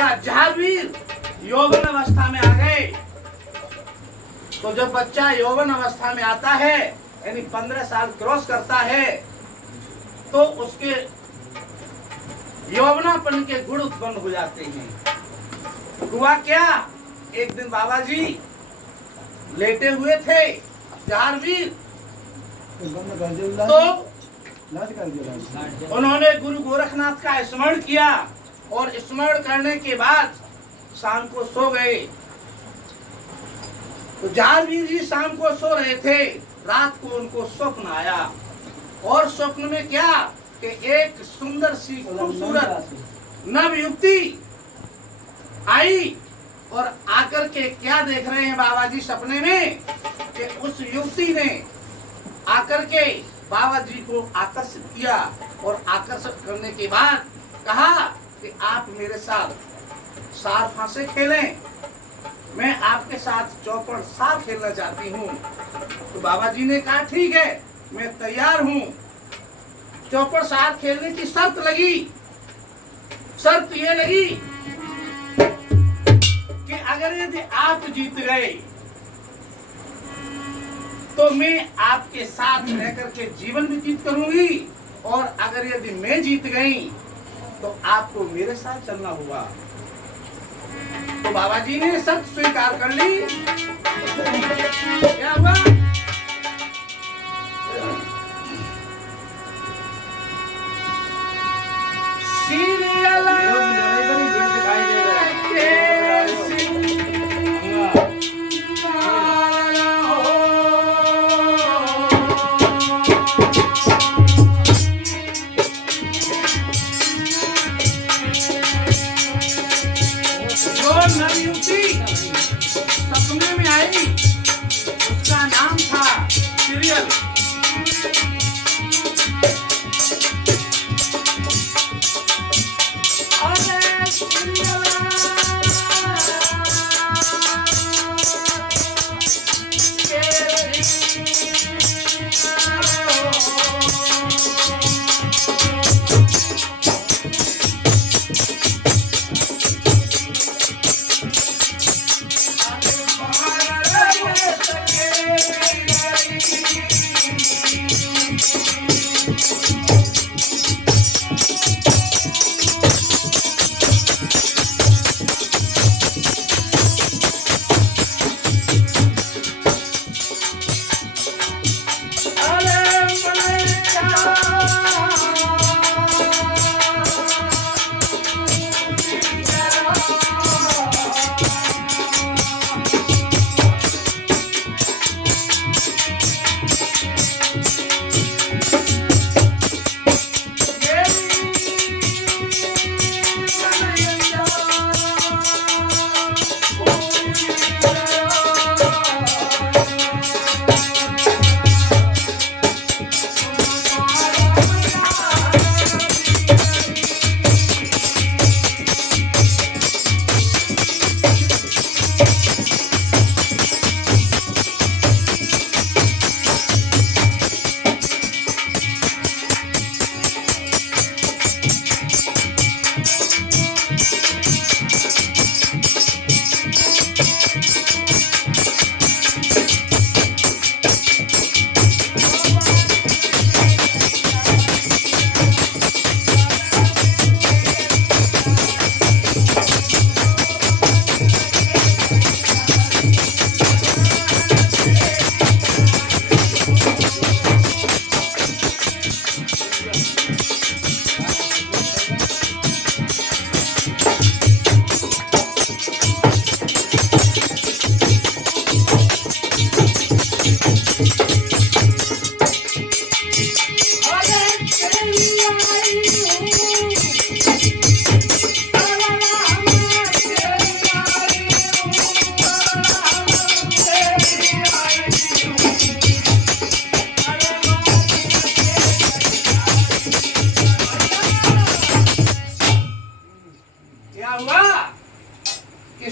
हुआ जहावीर यौवन अवस्था में आ गए। तो जब बच्चा यौवन अवस्था में आता है यानी 15 साल क्रॉस करता है तो उसके यौवनापन के गुण उत्पन्न हो जाते हैं। हुआ क्या, एक दिन बाबा जी लेटे हुए थे जहावीर, तो उन्होंने गुरु गोरखनाथ का स्मरण किया और स्मरण करने के बाद शाम को सो गए। तो जहावीर जी शाम को सो रहे थे, रात को उनको स्वप्न आया और स्वप्न में क्या कि एक सुंदर सी खूबसूरत नव युवती आई और आकर के क्या देख रहे हैं बाबा जी सपने में कि उस युवती ने आकर के बाबा जी को आकर्षित किया और आकर्षित करने के बाद कहा कि आप मेरे साथ सार फांसे खेलें, मैं आपके साथ चौपड़ सार खेलना चाहती हूँ। तो बाबा जी ने कहा ठीक है, मैं तैयार हूँ। चौपड़ सार खेलने की शर्त लगी। शर्त ये लगी कि अगर यदि आप जीत गए तो मैं आपके साथ रहकर के जीवन व्यतीत करूंगी, और अगर यदि मैं जीत गई तो आपको मेरे साथ चलना होगा। तो बाबा जी ने शर्त स्वीकार कर ली। क्या हुआ, सपने में आई, उसका नाम था सीरियल।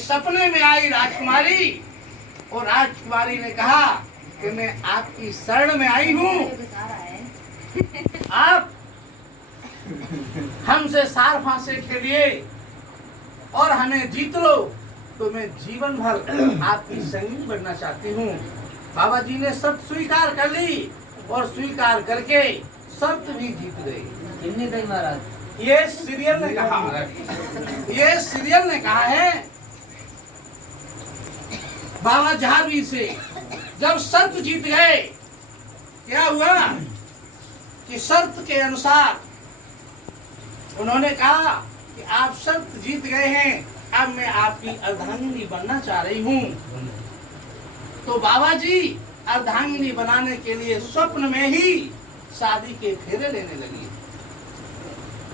सपने में आई राजकुमारी और राजकुमारी ने कहा कि मैं आपकी शरण में आई हूँ, आप हमसे सार फांसे खेलिए। और हमें जीत लो तो मैं जीवन भर आपकी संगी बनना चाहती हूँ। बाबा जी ने शर्त स्वीकार कर ली और स्वीकार करके शर्त भी जीत गई। कितनी गई महाराज? ये सीरियल ने कहा है, ये सीरियल ने कहा है बाबा जहारवीर से। जब शर्त जीत गए, क्या हुआ कि शर्त के अनुसार उन्होंने कहा कि आप शर्त जीत गए हैं, अब मैं आपकी अर्धांगिनी बनना चाह रही हूँ। तो बाबा जी अर्धांगिनी बनाने के लिए स्वप्न में ही शादी के फेरे लेने लगे।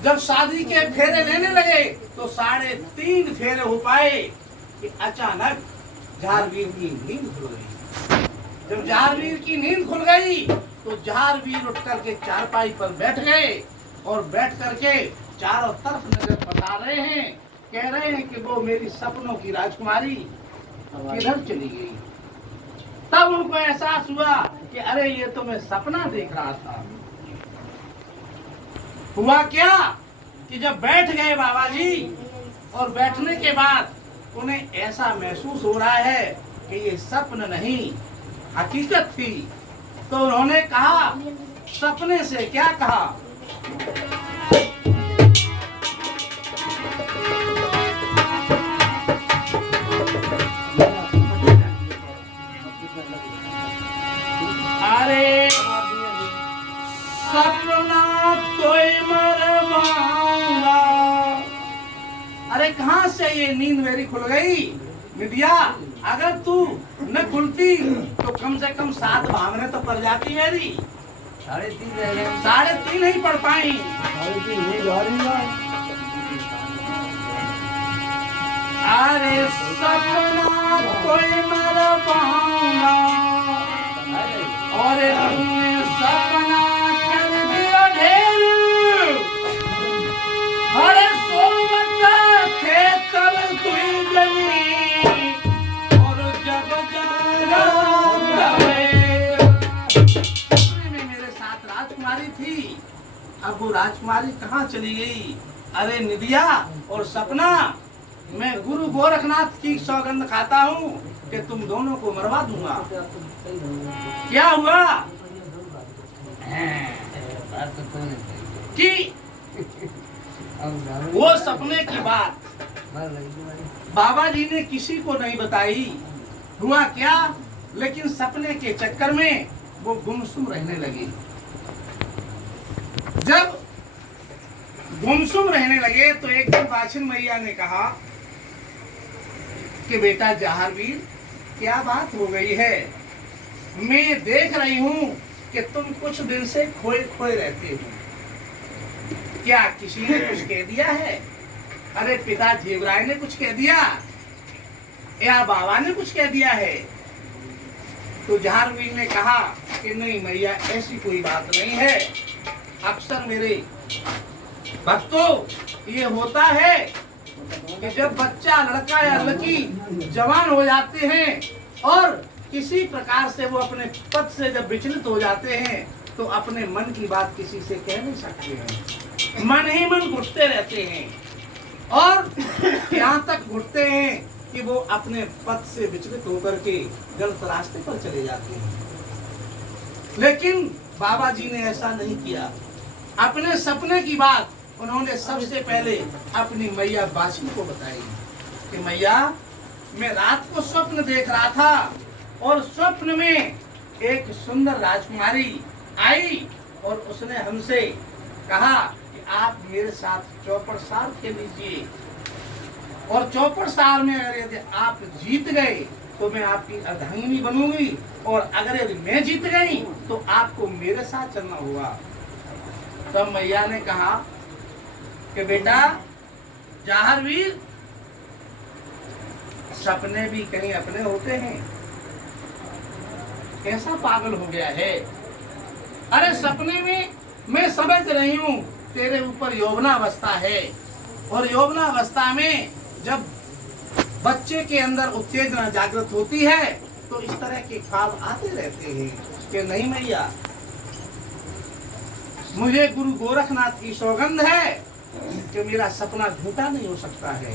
जब शादी के फेरे लेने लगे तो 3.5 फेरे हो पाए कि अचानक जहारवीर की नींद खुल गई। जब जहारवीर की नींद खुल गई तो जहारवीर उठ करके चारपाई पर बैठ गए और बैठ करके चारों तरफ नजर बता रहे हैं, कह रहे हैं कि वो मेरी सपनों की राजकुमारी किधर चली गई। तब उनको एहसास हुआ कि अरे ये तो मैं सपना देख रहा था। हुआ क्या कि जब बैठ गए बाबा जी और बैठने के बाद उन्हें ऐसा महसूस हो रहा है कि ये सपन नहीं हकीकत थी। तो उन्होंने कहा, सपने से क्या कहा, अरे सपना तोय मरवाऊंगा। अरे कहाँ से ये नींद मेरी खुल गई मिडिया? अगर तू न खुलती तो कम से कम 7 भावने तो पड़ जाती मेरी। 3.5 नहीं पढ़ पाई। अरे सपना कोई मरवाऊंगा और तुमने सपना कर दिया ढेर। अरे सोमता थे तब कोई जनी और जब जागा में मेरे साथ राजकुमारी थी, अब वो राजकुमारी कहाँ चली गई? अरे निधिया और सपना, मैं गुरु गोरखनाथ की सौगंध खाता हूँ कि तुम दोनों को मरवा दूंगा। क्या हुआ कि वो सपने की बात बाबा जी ने किसी को नहीं बताई। हुआ क्या, लेकिन सपने के चक्कर में वो गुमसुम रहने लगी। जब गुमसुम रहने लगे तो एक दिन बाछिन मैया ने कहा कि बेटा जहारवीर, क्या बात हो गई है? मैं देख रही हूँ कि तुम कुछ दिन से खोए खोए रहते हो। क्या किसी ने कुछ कह दिया है? अरे पिता जीवराय ने कुछ कह दिया या बाबा ने कुछ कह दिया है? तो जहारवीर ने कहा कि नहीं मैया, ऐसी कोई बात नहीं है। अक्सर मेरे भक्तों ये होता है कि जब बच्चा लड़का या लड़की जवान हो जाते हैं और किसी प्रकार से वो अपने पद से जब विचलित हो जाते हैं तो अपने मन की बात किसी से कह नहीं सकते हैं। मन ही मन घुटते रहते हैं और यहाँ तक घुटते हैं कि वो अपने पद से विचलित होकर के गलत रास्ते पर चले जाते हैं। लेकिन बाबा जी ने ऐसा नहीं किया। अपने सपने की बात उन्होंने सबसे पहले अपनी मैया बाछिन को बताई कि मैया, मैं रात को स्वप्न देख रहा था और स्वप्न में एक सुंदर राजकुमारी आई और उसने हमसे कहा कि आप मेरे साथ चौपड़ साल खेल लीजिए और चौपड़ साल में अगर यदि आप जीत गए तो मैं आपकी अर्धांगिनी बनूंगी और अगर यदि मैं जीत गई तो आपको मेरे साथ चलना होगा। तब मैया ने कहा कि बेटा जहारवीर, सपने भी कहीं अपने होते हैं। कैसा पागल हो गया है? अरे सपने में मैं समझ रही हूँ तेरे ऊपर यौवनावस्था है और यौवनावस्था में जब बच्चे के अंदर उत्तेजना जागृत होती है तो इस तरह के ख्वाब आते रहते हैं कि नहीं मैया, मुझे गुरु गोरखनाथ की सौगंध है कि मेरा सपना झूठा नहीं हो सकता है।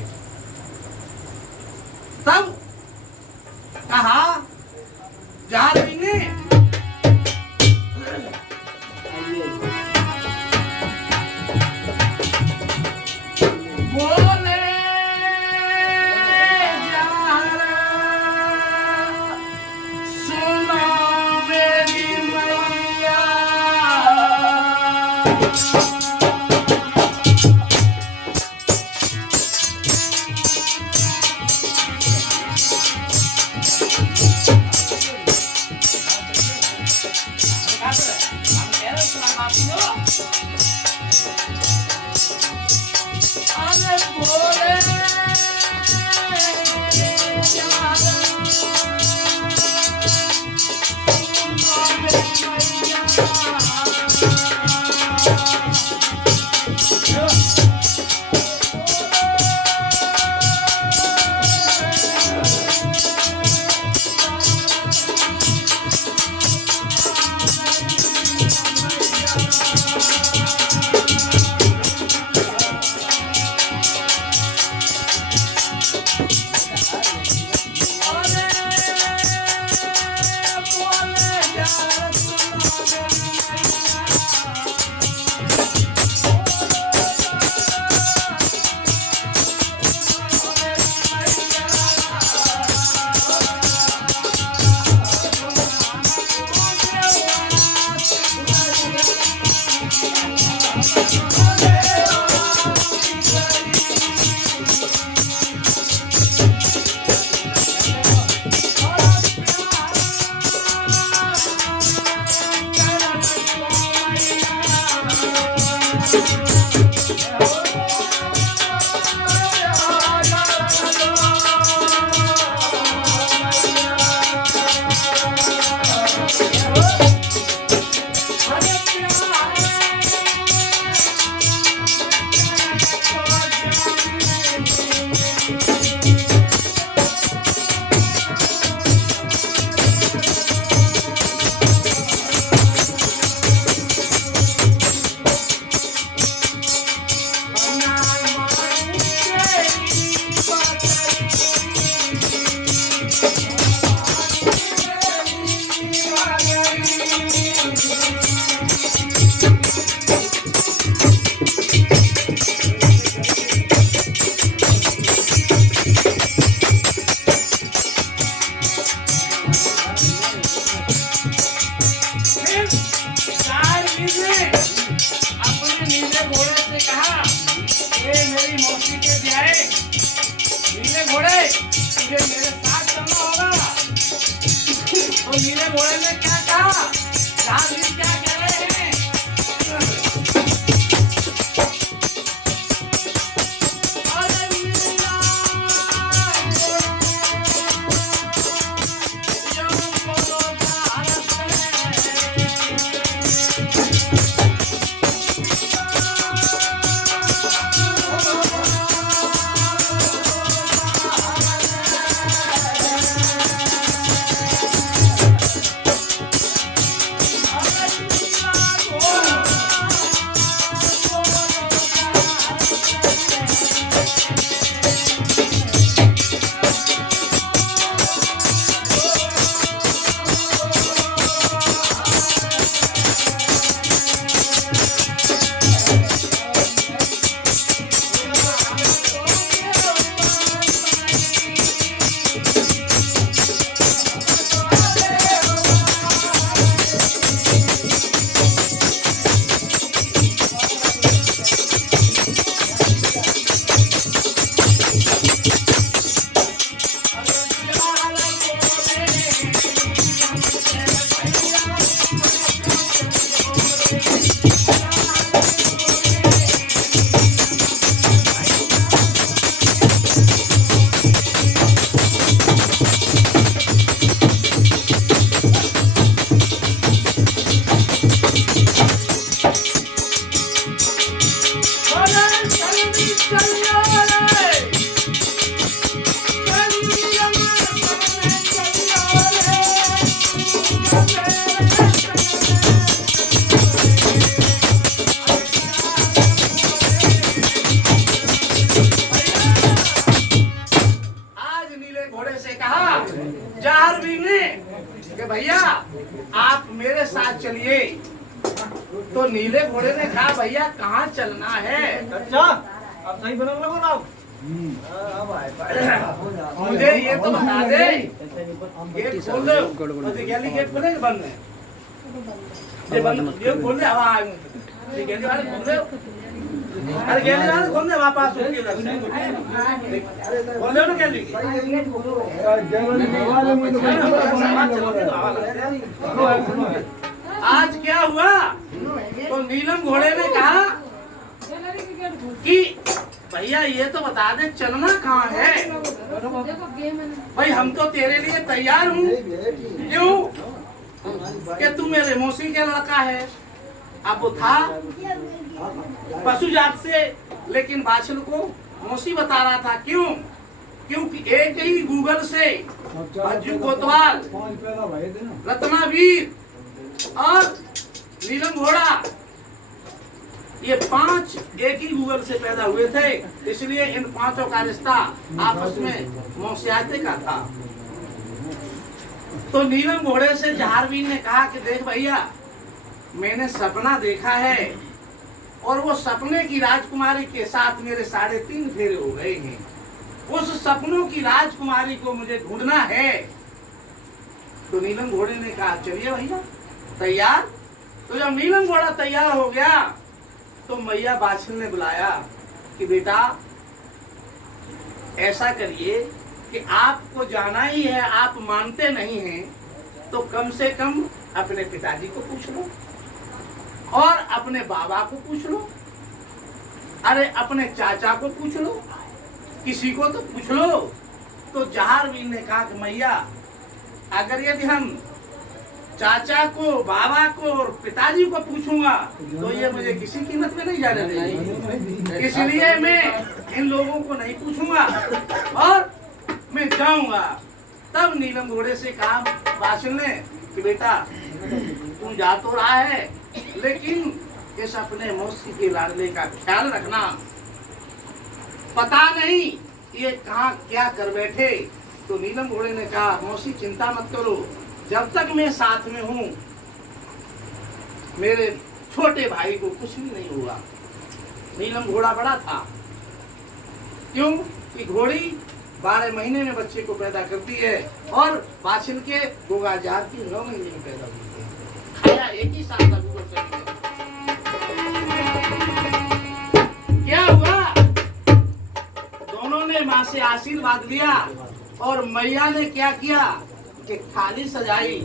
तो नीले घोड़े ने कहा भैया कहाँ चलना है? अच्छा अब सही बनने लगो ना। मुझे ये तो बता दे, गेट खोल दो, गैली गेट खोले बंद है, ये बंद, ये खोल दे, हवा गेली वाले घूम रहे हो? अरे गेली वाले घूम रहे वापस उनके घर से बोल रहे हो ना गेली की? आज क्या हुआ तो नीलम घोड़े ने कहा कि भैया ये तो बता दे चलना कहाँ है? भाई हम तो तेरे लिए तैयार हूँ। क्यों? कि तू मेरे मौसी के लड़का है। अब वो था पशु जात से, लेकिन बाछल को मौसी बता रहा था। क्यों? क्योंकि एक ही गूगल से भज्जू कोतवाल, रत्नावीर और नीलम घोड़ा, ये 5 एक ही गूगल से पैदा हुए थे। इसलिए इन 5 का रिश्ता आपस में मौसियाते का था। तो नीलम घोड़े से जहारवीर ने कहा कि देख भैया, मैंने सपना देखा है और वो सपने की राजकुमारी के साथ मेरे 3.5 फेरे हो गए हैं। उस सपनों की राजकुमारी को मुझे ढूंढना है। तो नीलम घोड़े ने कहा चलिए भैया, तैयार। तो जब नीलम घोड़ा तैयार हो गया तो मैया बाछल ने बुलाया कि बेटा ऐसा करिए कि आपको जाना ही है, आप मानते नहीं हैं तो कम से कम अपने पिताजी को पूछ लो और अपने बाबा को पूछ लो, अरे अपने चाचा को पूछ लो, किसी को तो पूछ लो। तो जहारवीर ने कहा कि मैया, अगर यदि हम चाचा को, बाबा को और पिताजी को पूछूंगा तो ये मुझे किसी कीमत में नहीं जाने देंगे, इसलिए मैं इन लोगों को नहीं पूछूंगा और मैं जाऊंगा। तब नीलम घोड़े से कहा बाछल ने कि बेटा तू जा तो रहा है, लेकिन इस अपने मौसी के लाडले का ख्याल रखना। पता नहीं ये कहाँ क्या कर बैठे। तो नीलम घोड़े ने कहा मौसी चिंता मत करो, जब तक मैं साथ में हूँ मेरे छोटे भाई को कुछ भी नहीं हुआ। नीलम घोड़ा बड़ा था। क्यों? कि घोड़ी 12 महीने में बच्चे को पैदा करती है और बाछिल के गोगा जार की 9 महीने में पैदा होती है। खाया एक ही साथ अभी को चाहिए। क्या हुआ? दोनों ने माँ से आशीर्वाद लिया और मैया ने क्या किया कि थाली सजाई।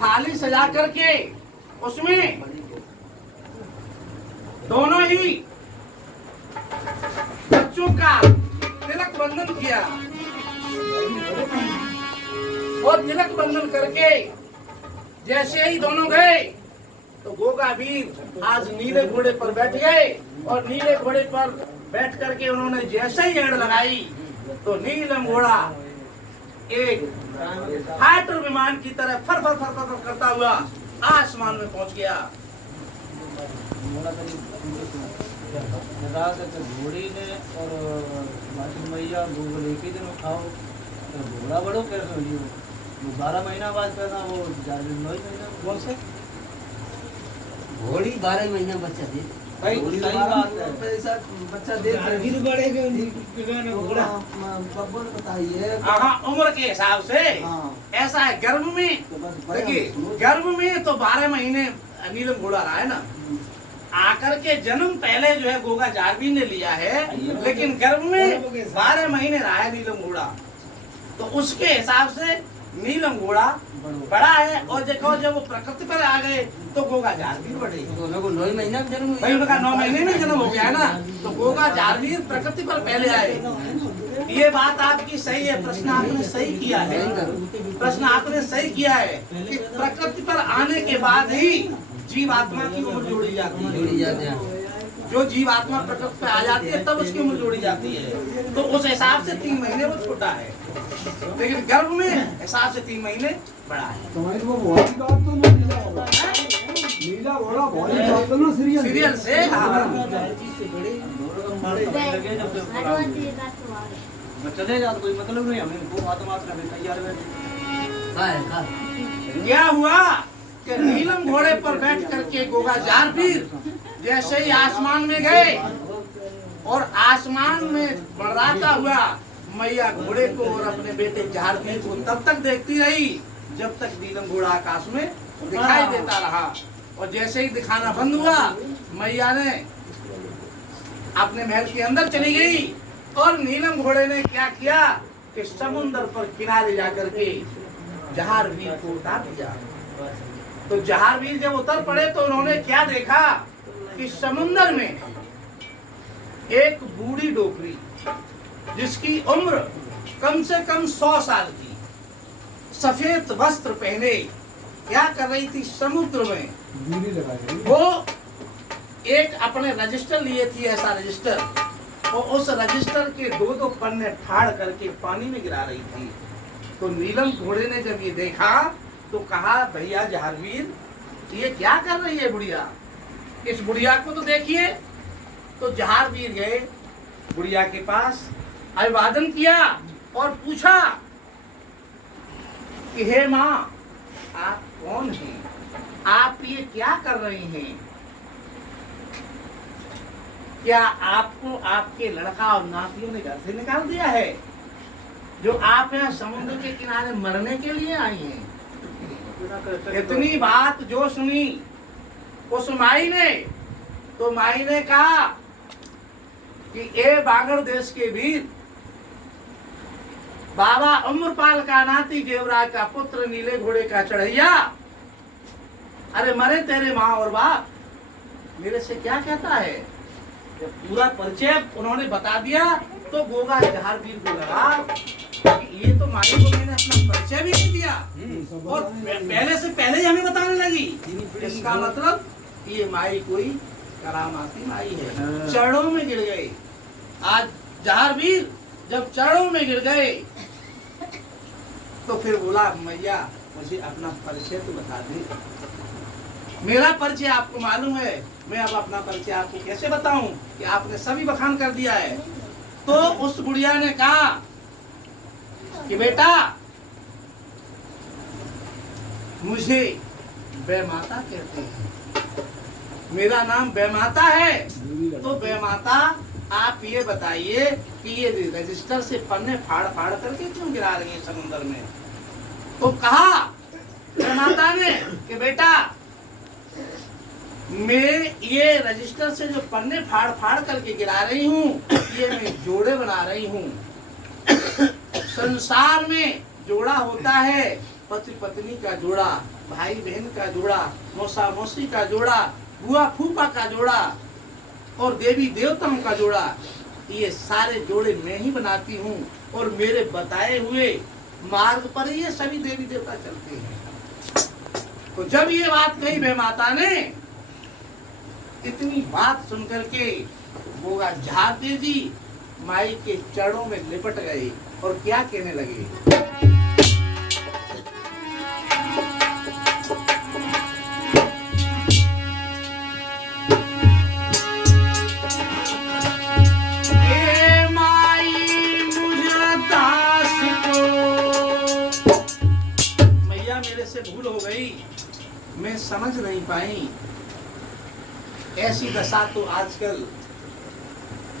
थाली सजा करके उसमें दोनों ही बच्चों का तिलक बंधन किया और तिलक बंधन करके जैसे ही दोनों गए तो गोगा वीर आज नीले घोड़े पर बैठ गए और नीले घोड़े पर बैठ करके उन्होंने जैसे ही एड़ लगाई तो नीलम घोड़ा एक फाइटर विमान की तरह फर फर फर फर करता हुआ आसमान में पहुंच गया। घोड़ी ने और मैया गूगल एक ही दिन उठाओ तो घोड़ा बड़ो कैसे हो 12 महीना बाद पैदा वो 9 महीना कौन से घोड़ी 12 महीना बच्चा दे भाई सही बात है। पैसा बच्चा दे फिर बढ़ेगा घोड़ा बताइए। हाँ उम्र के हिसाब से ऐसा है। गर्भ में देखिए, गर्भ में तो 12 महीने नीलम घोड़ा रहा है ना, आकर के जन्म पहले जो है गोगा जारवीर ने लिया है, लेकिन गर्भ में 12 महीने रहा है नीलम घोड़ा। तो उसके हिसाब से नीलम घोड़ा बड़ा है। और देखो जब वो प्रकृति पर आ गए तो गोगा जारवीर बढ़े। दोनों को 9 महीना में जन्म भाई उनका 9 महीने में जन्म हो गया है ना, तो गोगा जारवीर प्रकृति पर पहले आए। ये बात आपकी सही है, प्रश्न आपने सही किया है, प्रश्न आपने सही किया है कि प्रकृति पर आने के बाद ही जीव आत्मा की उम्र जोड़ी जाती है। जो जीव आत्मा प्रकृति पे आ जाती है तब उसकी उम्र जोड़ी जाती है। तो उस हिसाब से 3 महीने वो छोटा है, लेकिन गर्भ में हिसाब से 3 महीने बड़ा है। सीरियल से चले जा कोई मतलब नहीं, हमें वो बात तैयार है। क्या हुआ कि नीलम घोड़े पर बैठ करके गोगा जारवीर जैसे ही आसमान में गए और आसमान में बढ़ाता हुआ मैया घोड़े को और अपने बेटे जारवीर को तब तक देखती रही जब तक नीलम घोड़ा आकाश में दिखाई देता रहा। और जैसे ही दिखाना बंद हुआ, मैया ने अपने महल के अंदर चली गई और नीलम घोड़े ने क्या किया कि समुद्र पर किनारे जाकर के जहारवीर को उतार दिया। तो जहारवीर जब उतर पड़े तो उन्होंने क्या देखा कि समुद्र में एक बूढ़ी डोकरी जिसकी उम्र कम से कम 100 साल की, सफेद वस्त्र पहने क्या कर रही थी समुद्र में। वो एक अपने रजिस्टर लिए थी, ऐसा रजिस्टर, और उस रजिस्टर के 2-2 पन्ने फाड़ करके पानी में गिरा रही थी। तो नीलम घोड़े ने जब ये देखा तो कहा, भैया जहारवीर ये क्या कर रही है बुढ़िया, इस बुढ़िया को तो देखिए। तो जहारवीर गए बुढ़िया के पास, अभिवादन किया और पूछा कि हे माँ, आप कौन हैं, आप ये क्या कर रही हैं? क्या आपको आपके लड़का और नातियों ने घर से निकाल दिया है, जो आप यहाँ समुद्र के किनारे मरने के लिए आई हैं? इतनी बात जो सुनी उस माई ने, तो माई ने कहा कि ए बागड़ देश के वीर, बाबा उम्रपाल का नाती देवराज का पुत्र नीले घोड़े का चढ़ैया, अरे मरे तेरे माँ और बाप, मेरे से क्या कहता है? जब पूरा परिचय उन्होंने बता दिया तो गोगा जहारवीर को लगा कि ये तो माई को मैंने अपना परिचय भी नहीं दिया और पहले से पहले ही हमें बताने लगी। इसका मतलब ये माई कोई करामाती माई है। चरणों में गिर गए। आज जहारवीर जब चरणों में गिर गए तो फिर बोला, मैया मुझे अपना परिचय तो बता दे। मेरा परिचय आपको मालूम है, मैं अब अपना परिचय आपको कैसे बताऊं कि आपने सभी बखान कर दिया है। तो उस बुढ़िया ने कहा कि बेटा, मुझे बेमाता कहते हैं, मेरा नाम बेमाता है। तो बेमाता आप ये बताइए कि ये रजिस्टर से पन्ने फाड़ फाड़ करके क्यों गिरा रही है समुद्र में? तो कहा बेमाता ने कि बेटा, मैं ये रजिस्टर से जो पन्ने फाड़ फाड़ करके गिरा रही हूँ, ये मैं जोड़े बना रही हूँ। संसार में जोड़ा होता है, पति पत्नी का जोड़ा, भाई बहन का जोड़ा, मौसा मौसी का जोड़ा, बुआ फूफा का जोड़ा और देवी देवताओं का जोड़ा। ये सारे जोड़े मैं ही बनाती हूँ और मेरे बताए हुए मार्ग पर ये सभी देवी देवता चलते हैं। तो जब ये बात कही बेमाता ने, इतनी बात सुनकर के गोगा जहारवीर जी माई के चरणों में लिपट गए और क्या कहने लगे, ए माई मुझे दास को, मैया मेरे से भूल हो गई, मैं समझ नहीं पाई। ऐसी दशा तो आजकल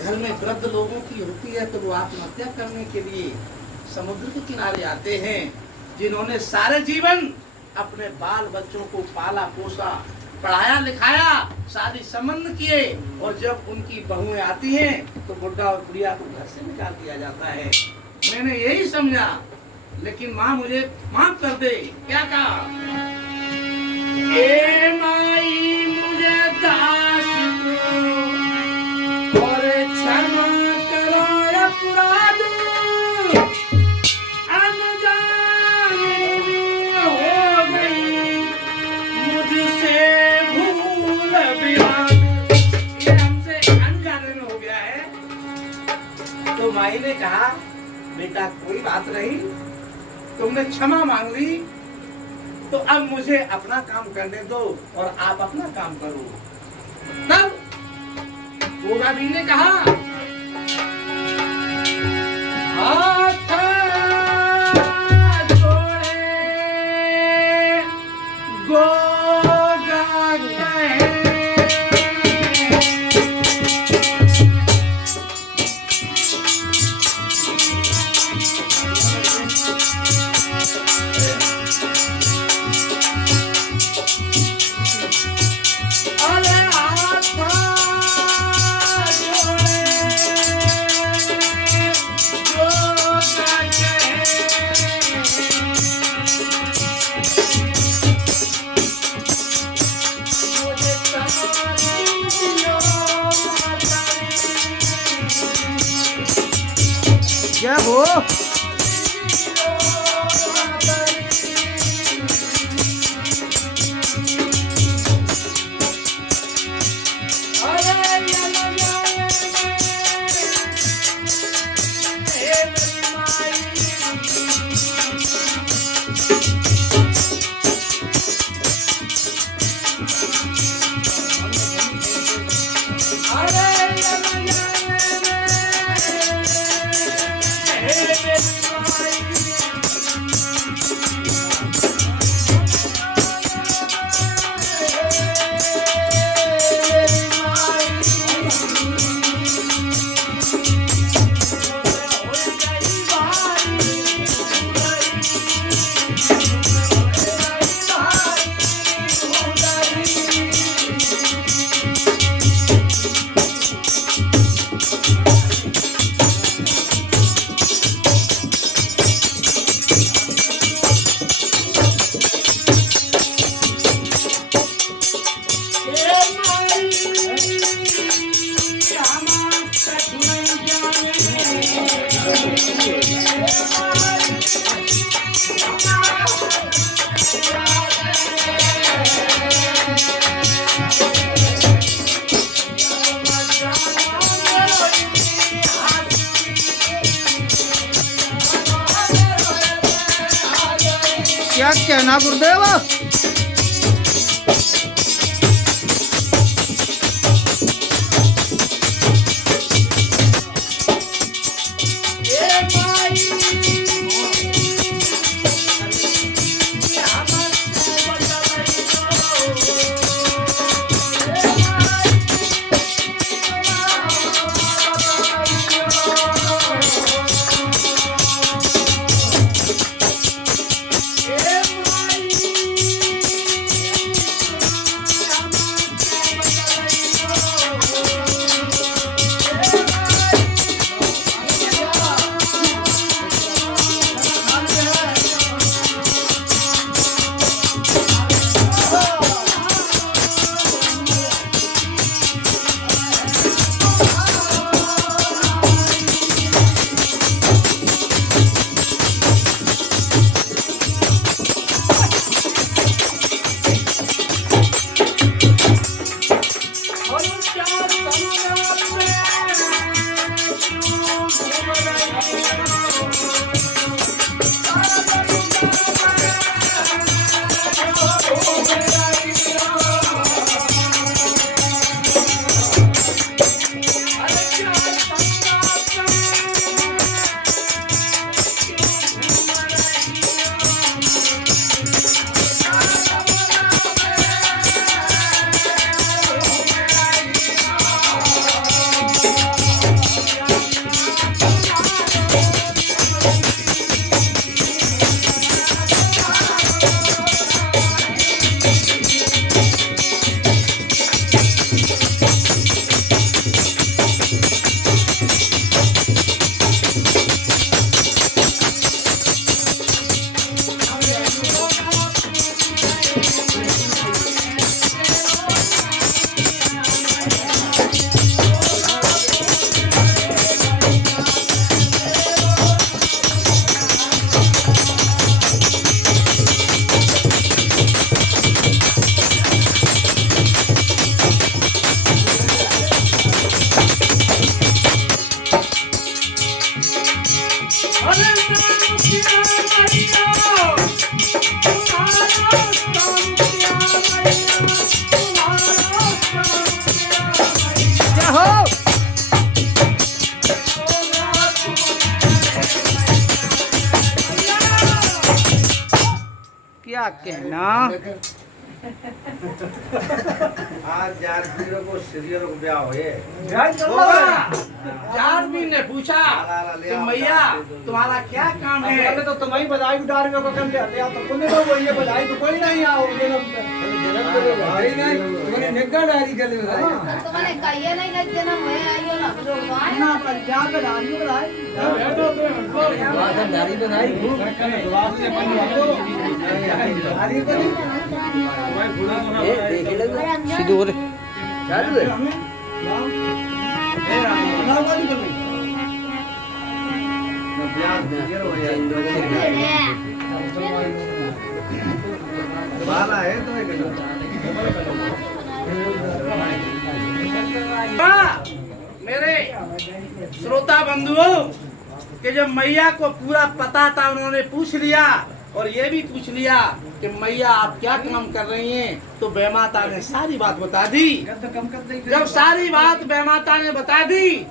घर में वृद्ध लोगों की होती है, तो वो आत्महत्या करने के लिए समुद्र के किनारे आते हैं, जिन्होंने सारे जीवन अपने बाल बच्चों को पाला पोसा, पढ़ाया लिखाया, शादी संबंध किए, और जब उनकी बहुएं आती हैं तो बुढ़ा और बुढ़िया को घर से निकाल दिया जाता है। मैंने यही समझा, लेकिन माँ मुझे माफ कर दे। क्या कहा, ए माई मुझे दास को और क्षमा करो अपराध, अनजाने में हो गई मुझसे भूल विराम। ये हमसे अनजाने में हो गया है। तो माई ने कहा, बेटा कोई बात नहीं, तुमने क्षमा मांग ली, तो अब मुझे अपना काम करने दो और आप अपना काम करो। तब गोगावीर ने कहा, हाथ जोड़े गोगा कहे, हो क्या कहना गुरुदेव क्या कहना आज यार हीरो को सीरियल को ब्याह हो ये जारवीर ने पूछा कि मैया तुम्हारा क्या काम है? पहले तो तुम्हें बधाई उड़ा रहे हो पकड़ लिया तो कोने को ये बधाई तो कोई नहीं आओ जन्म को भाई नहीं तुम्हारी निगाह डाली गले में तुम्हारे कहिए नहीं कि जन्म है आइयो ना जो ना पंजाब में डाली बधाई बैठो तो दाढ़ी बधाई ग्लास से पानी वालो दाढ़ी बधाई ए देख ले सीधे बोले चालू है ए ना वाली कर बाला है तो एक मेरे श्रोता बंधुओं कि जब मैया को पूरा पता था, उन्होंने पूछ लिया और ये भी पूछ लिया कि मैया आप क्या काम कर रही हैं, तो बेमाता ने सारी बात बता दी। जब सारी बात बेमाता ने बता दी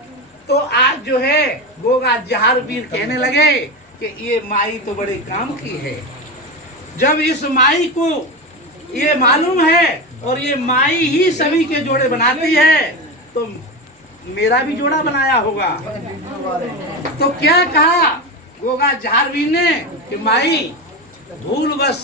तो आज जो है गोगा जहार वीर कहने लगे कि ये माई तो बड़े काम की है। जब इस माई को ये मालूम है और ये माई ही सभी के जोड़े बनाती है, तो मेरा भी जोड़ा बनाया होगा। तो क्या कहा गोगा जहारवीर ने कि माई भूलवश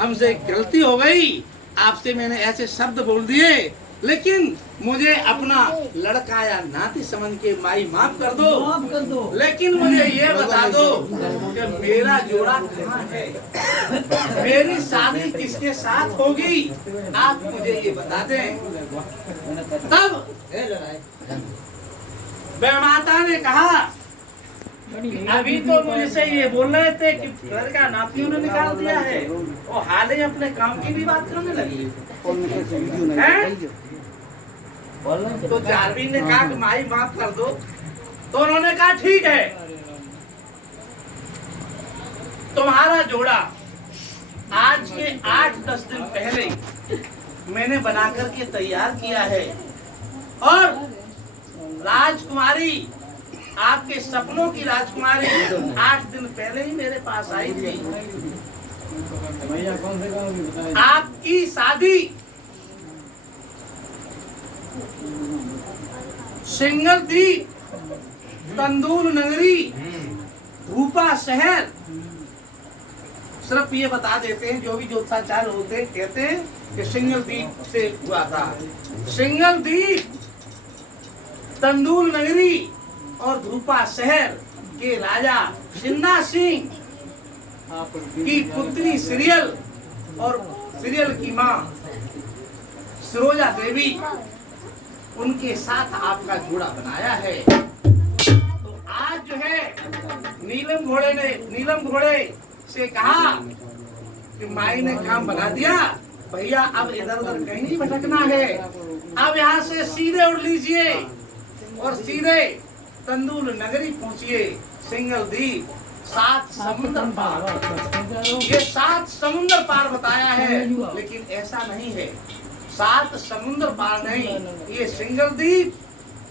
हमसे गलती हो गई, आपसे मैंने ऐसे शब्द बोल दिए, लेकिन मुझे अपना लड़का या नाती समझ के माई माफ कर दो। लेकिन मुझे ये बता दो कि मेरा जोड़ा कहाँ है, मेरी शादी किसके साथ होगी, आप मुझे ये बता दें। तब बेमाता ने कहा अभी तो मुझसे ये बोल रहे थे कि घर का नाती उन्होंने निकाल दिया है, वो हाल ही अपने काम की भी बात करने लगी है? तो जारवीर ने कहा कि माई माफ कर दो, तो उन्होंने कहा ठीक है, तुम्हारा जोड़ा आज के 8-10 दिन पहले मैंने बनाकर के तैयार किया है और राजकुमारी, आपके सपनों की राजकुमारी 8 दिन पहले ही मेरे पास आई थी। आपकी शादी सिंगलदीप, तंदूर नगरी, रूपा शहर, सिर्फ ये बता देते हैं जो भी ज्योतिषाचार्य होते हैं कहते हैं कि सिंगलदीप से हुआ था। सिंगलदीप, तंदूर नगरी और ध्रुपा शहर के राजा सिन्हा सिंह की पुत्री सीरियल और सीरियल की मां सरोजा देवी, उनके साथ आपका जोड़ा बनाया है। तो आज जो है नीलम घोड़े से कहा कि माई ने काम बना दिया, भैया अब इधर उधर कहीं नहीं भटकना है, अब यहाँ से सीधे उड़ लीजिए और सीधे तंदूर नगरी पहुंचिए। सिंगलदीप 7 समुद्र पार, ये 7 समुद्र पार बताया है, लेकिन ऐसा नहीं है, 7 समुद्र पार नहीं, ये सिंगलदीप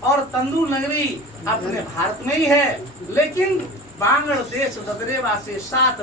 और तंदूर नगरी अपने भारत में ही है, लेकिन बांग्लादेश ददरेवा से 7